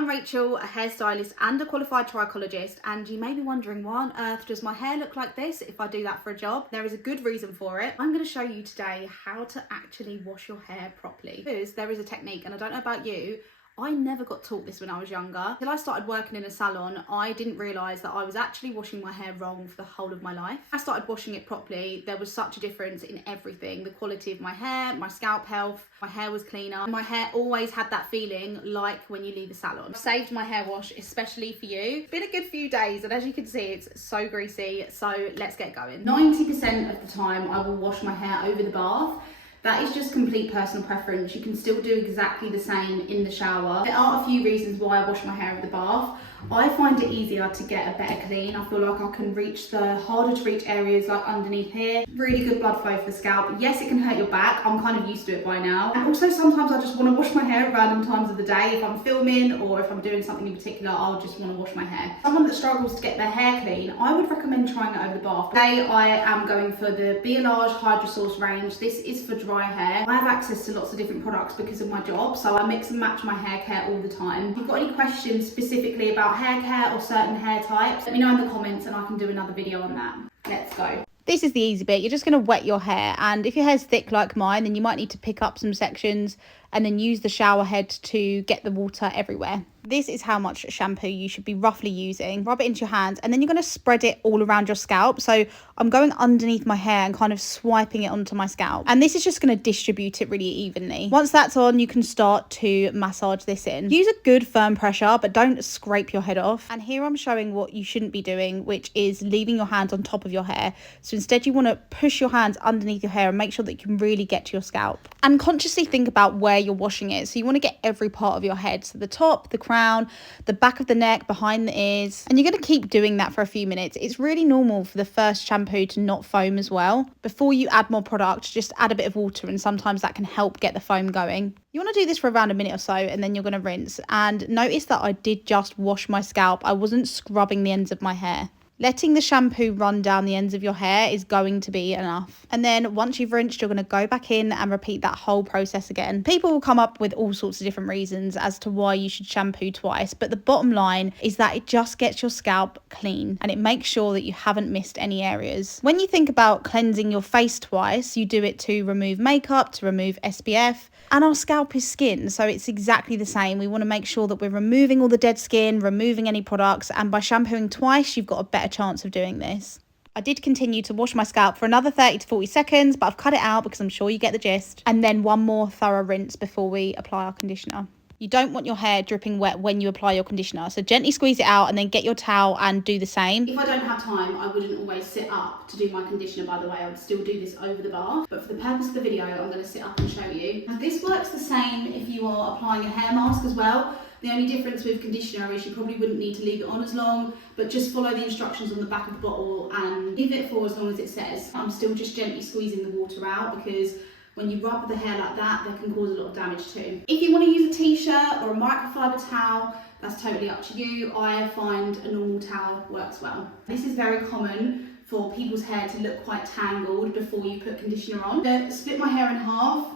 I'm Rachel, a hairstylist and a qualified trichologist, and you may be wondering, why on earth does my hair look like this if I do that for a job? There is a good reason for it. I'm going to show you today how to actually wash your hair properly, because there is a technique, and I don't know about you, I never got taught this when I was younger. Until I started working in a salon, I didn't realise that I was actually washing my hair wrong for the whole of my life. I started washing it properly. There was such a difference in everything. The quality of my hair, my scalp health, my hair was cleaner. My hair always had that feeling like when you leave the salon. I've saved my hair wash especially for you. It's been a good few days, and as you can see, it's so greasy. So let's get going. 90% of the time I will wash my hair over the bath. That is just complete personal preference. You can still do exactly the same in the shower. There are a few reasons why I wash my hair over the bath. I find it easier to get a better clean. I feel like I can reach the harder to reach areas like underneath here. Really good blood flow for the scalp. Yes, it can hurt your back. I'm kind of used to it by now. And also sometimes I just want to wash my hair at random times of the day. If I'm filming or if I'm doing something in particular, I'll just want to wash my hair. Someone that struggles to get their hair clean, I would recommend trying it over the bath. Today I am going for the Be Large Hydra Source range. This is for dry hair. I have access to lots of different products because of my job, so I mix and match my hair care all the time. If you've got any questions specifically about hair care or certain hair types, let me know in the comments and I can do another video on that. Let's go. This is the easy bit. You're just going to wet your hair, and if your hair's thick like mine, then you might need to pick up some sections and then use the shower head to get the water everywhere. This is how much shampoo you should be roughly using. Rub it into your hands, and then you're going to spread it all around your scalp. So I'm going underneath my hair and kind of swiping it onto my scalp. And this is just going to distribute it really evenly. Once that's on, you can start to massage this in. Use a good firm pressure, but don't scrape your head off. And here I'm showing what you shouldn't be doing, which is leaving your hands on top of your hair. So instead you want to push your hands underneath your hair and make sure that you can really get to your scalp. And consciously think about where you're washing it. So you want to get every part of your head. So the top, the crown, the back of the neck, behind the ears. And you're going to keep doing that for a few minutes. It's really normal for the first shampoo to not foam as well. Before you add more product, just add a bit of water, and sometimes that can help get the foam going. You want to do this for around a minute or so, and then you're going to rinse. And notice that I did just wash my scalp. I wasn't scrubbing the ends of my hair. Letting the shampoo run down the ends of your hair is going to be enough. And then once you've rinsed, you're going to go back in and repeat that whole process again. People will come up with all sorts of different reasons as to why you should shampoo twice, but the bottom line is that it just gets your scalp clean and it makes sure that you haven't missed any areas. When you think about cleansing your face twice, you do it to remove makeup, to remove SPF, and our scalp is skin, so it's exactly the same. We want to make sure that we're removing all the dead skin, removing any products, and by shampooing twice, you've got a better chance of doing this. I did continue to wash my scalp for another 30 to 40 seconds, but I've cut it out because I'm sure you get the gist. And then one more thorough rinse before we apply our conditioner. You don't want your hair dripping wet when you apply your conditioner, so gently squeeze it out and then get your towel and do the same. If I don't have time, I wouldn't always sit up to do my conditioner, by the way. I would still do this over the bath, but for the purpose of the video, I'm going to sit up and show you. Now, this works the same if you are applying a hair mask as well. The only difference with conditioner is you probably wouldn't need to leave it on as long, but just follow the instructions on the back of the bottle and leave it for as long as it says. I'm still just gently squeezing the water out because when you rub the hair like that, that can cause a lot of damage too. If you want to use a t-shirt or a microfiber towel, that's totally up to you. I find a normal towel works well. This is very common for people's hair to look quite tangled before you put conditioner on. Split my hair in half,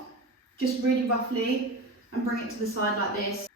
just really roughly, and bring it to the side like this.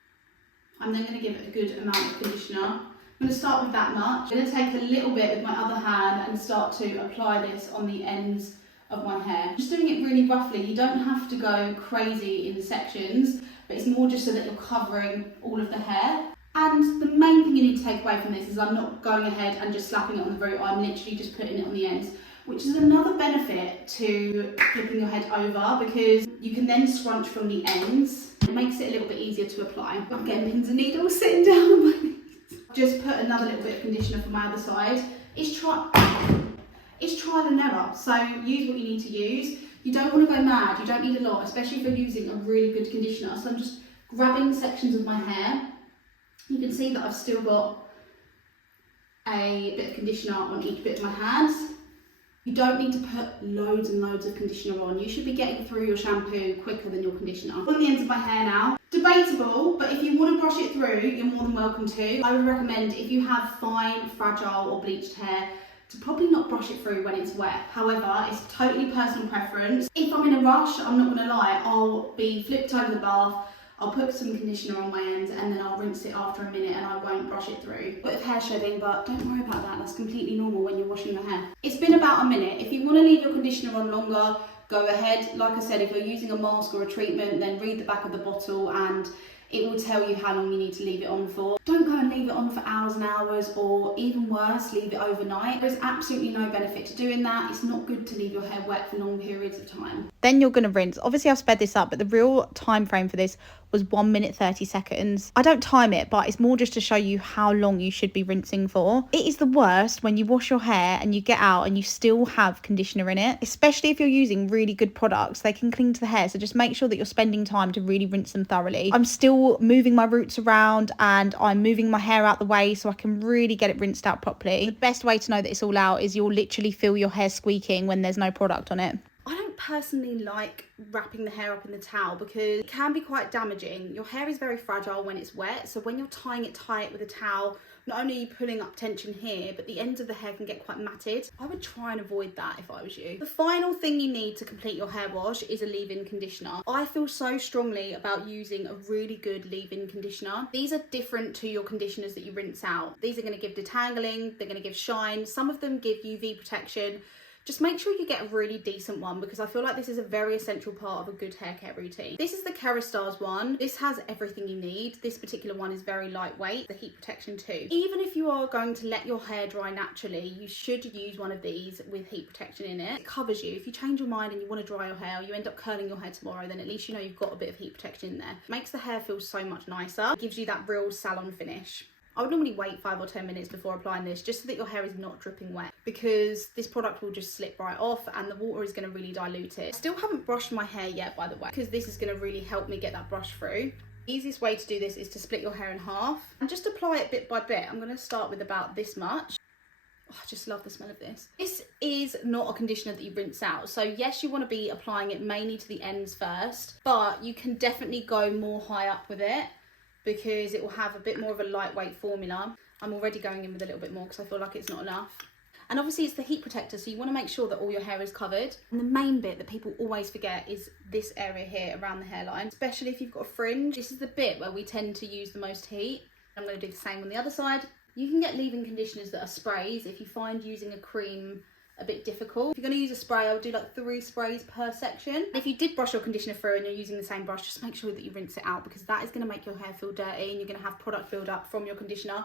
I'm then going to give it a good amount of conditioner. I'm going to start with that much. I'm going to take a little bit with my other hand and start to apply this on the ends of my hair. Just doing it really roughly. You don't have to go crazy in the sections, but it's more just so that you're covering all of the hair. And the main thing you need to take away from this is I'm not going ahead and just slapping it on the root. I'm literally just putting it on the ends, which is another benefit to flipping your head over because you can then scrunch from the ends. It makes it a little bit easier to apply. I'm getting pins and needles sitting down on my knees. Just put another little bit of conditioner from my other side. It's trial and error, so use what you need to use. You don't want to go mad, you don't need a lot, especially if you're using a really good conditioner. So I'm just grabbing sections of my hair. You can see that I've still got a bit of conditioner on each bit of my hands. You don't need to put loads and loads of conditioner on. You should be getting through your shampoo quicker than your conditioner. On the ends of my hair now. Debatable, but if you want to brush it through, you're more than welcome to. I would recommend if you have fine, fragile or bleached hair, to probably not brush it through when it's wet. However, it's totally personal preference. If I'm in a rush, I'm not going to lie, I'll be flipped over the bath, I'll put some conditioner on my ends and then I'll rinse it after a minute and I won't brush it through. Bit of hair shedding, but don't worry about that. That's completely normal when you're washing your hair. It's been about a minute. If you want to leave your conditioner on longer, go ahead. Like I said, if you're using a mask or a treatment, then read the back of the bottle and it will tell you how long you need to leave it on for. Don't go and leave it on for hours and hours, or even worse, leave it overnight. There's absolutely no benefit to doing that. It's not good to leave your hair wet for long periods of time. Then you're going to rinse. Obviously I've sped this up, but the real time frame for this was 1 minute 30 seconds. I don't time it, but it's more just to show you how long you should be rinsing for. It is the worst when you wash your hair and you get out and you still have conditioner in it, especially if you're using really good products. They can cling to the hair, so just make sure that you're spending time to really rinse them thoroughly. I'm still moving my roots around and I'm moving my hair out the way so I can really get it rinsed out properly. The best way to know that it's all out is you'll literally feel your hair squeaking when there's no product on it. I don't personally like wrapping the hair up in the towel because it can be quite damaging. Your hair is very fragile when it's wet, so when you're tying it tight with a towel, not only are you pulling up tension here, but the ends of the hair can get quite matted. I would try and avoid that if I was you. The final thing you need to complete your hair wash is a leave-in conditioner. I feel so strongly about using a really good leave-in conditioner. These are different to your conditioners that you rinse out. These are going to give detangling, they're going to give shine, some of them give UV protection. Just make sure you get a really decent one because I feel like this is a very essential part of a good hair care routine. This is the Kerastars one. This has everything you need. This particular one is very lightweight, the heat protection too. Even if you are going to let your hair dry naturally, you should use one of these with heat protection in it. It covers you. If you change your mind and you want to dry your hair or you end up curling your hair tomorrow, then at least you know you've got a bit of heat protection in there. It makes the hair feel so much nicer. It gives you that real salon finish. I would normally wait 5 or 10 minutes before applying this just so that your hair is not dripping wet because this product will just slip right off and the water is going to really dilute it. I still haven't brushed my hair yet, by the way, because this is going to really help me get that brush through. The easiest way to do this is to split your hair in half and just apply it bit by bit. I'm going to start with about this much. Oh, I just love the smell of this. This is not a conditioner that you rinse out. So yes, you want to be applying it mainly to the ends first, but you can definitely go more high up with it, because it will have a bit more of a lightweight formula. I'm already going in with a little bit more because I feel like it's not enough. And obviously it's the heat protector, so you want to make sure that all your hair is covered. And the main bit that people always forget is this area here around the hairline, especially if you've got a fringe. This is the bit where we tend to use the most heat. I'm going to do the same on the other side. You can get leave-in conditioners that are sprays if you find using a cream a bit difficult. If you're going to use a spray, I would do like 3 sprays per section. If you did brush your conditioner through and you're using the same brush, just make sure that you rinse it out because that is going to make your hair feel dirty and you're going to have product build up from your conditioner.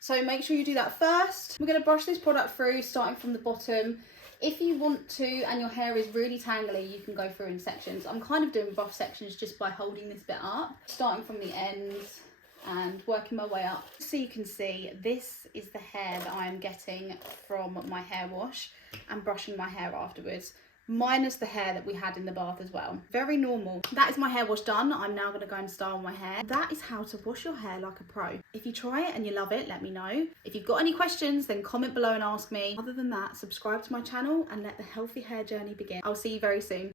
So make sure you do that first. We're going to brush this product through starting from the bottom. If you want to and your hair is really tangly, you can go through in sections. I'm kind of doing rough sections just by holding this bit up, starting from the ends and working my way up. So you can see this is the hair that I am getting from my hair wash and brushing my hair afterwards, minus the hair that we had in the bath as well. Very normal. That is my hair wash done. I'm now going to go and style my hair. That is how to wash your hair like a pro. If you try it and you love it, let me know. If you've got any questions, then comment below and ask me. Other than that, subscribe to my channel and let the healthy hair journey begin. I'll see you very soon.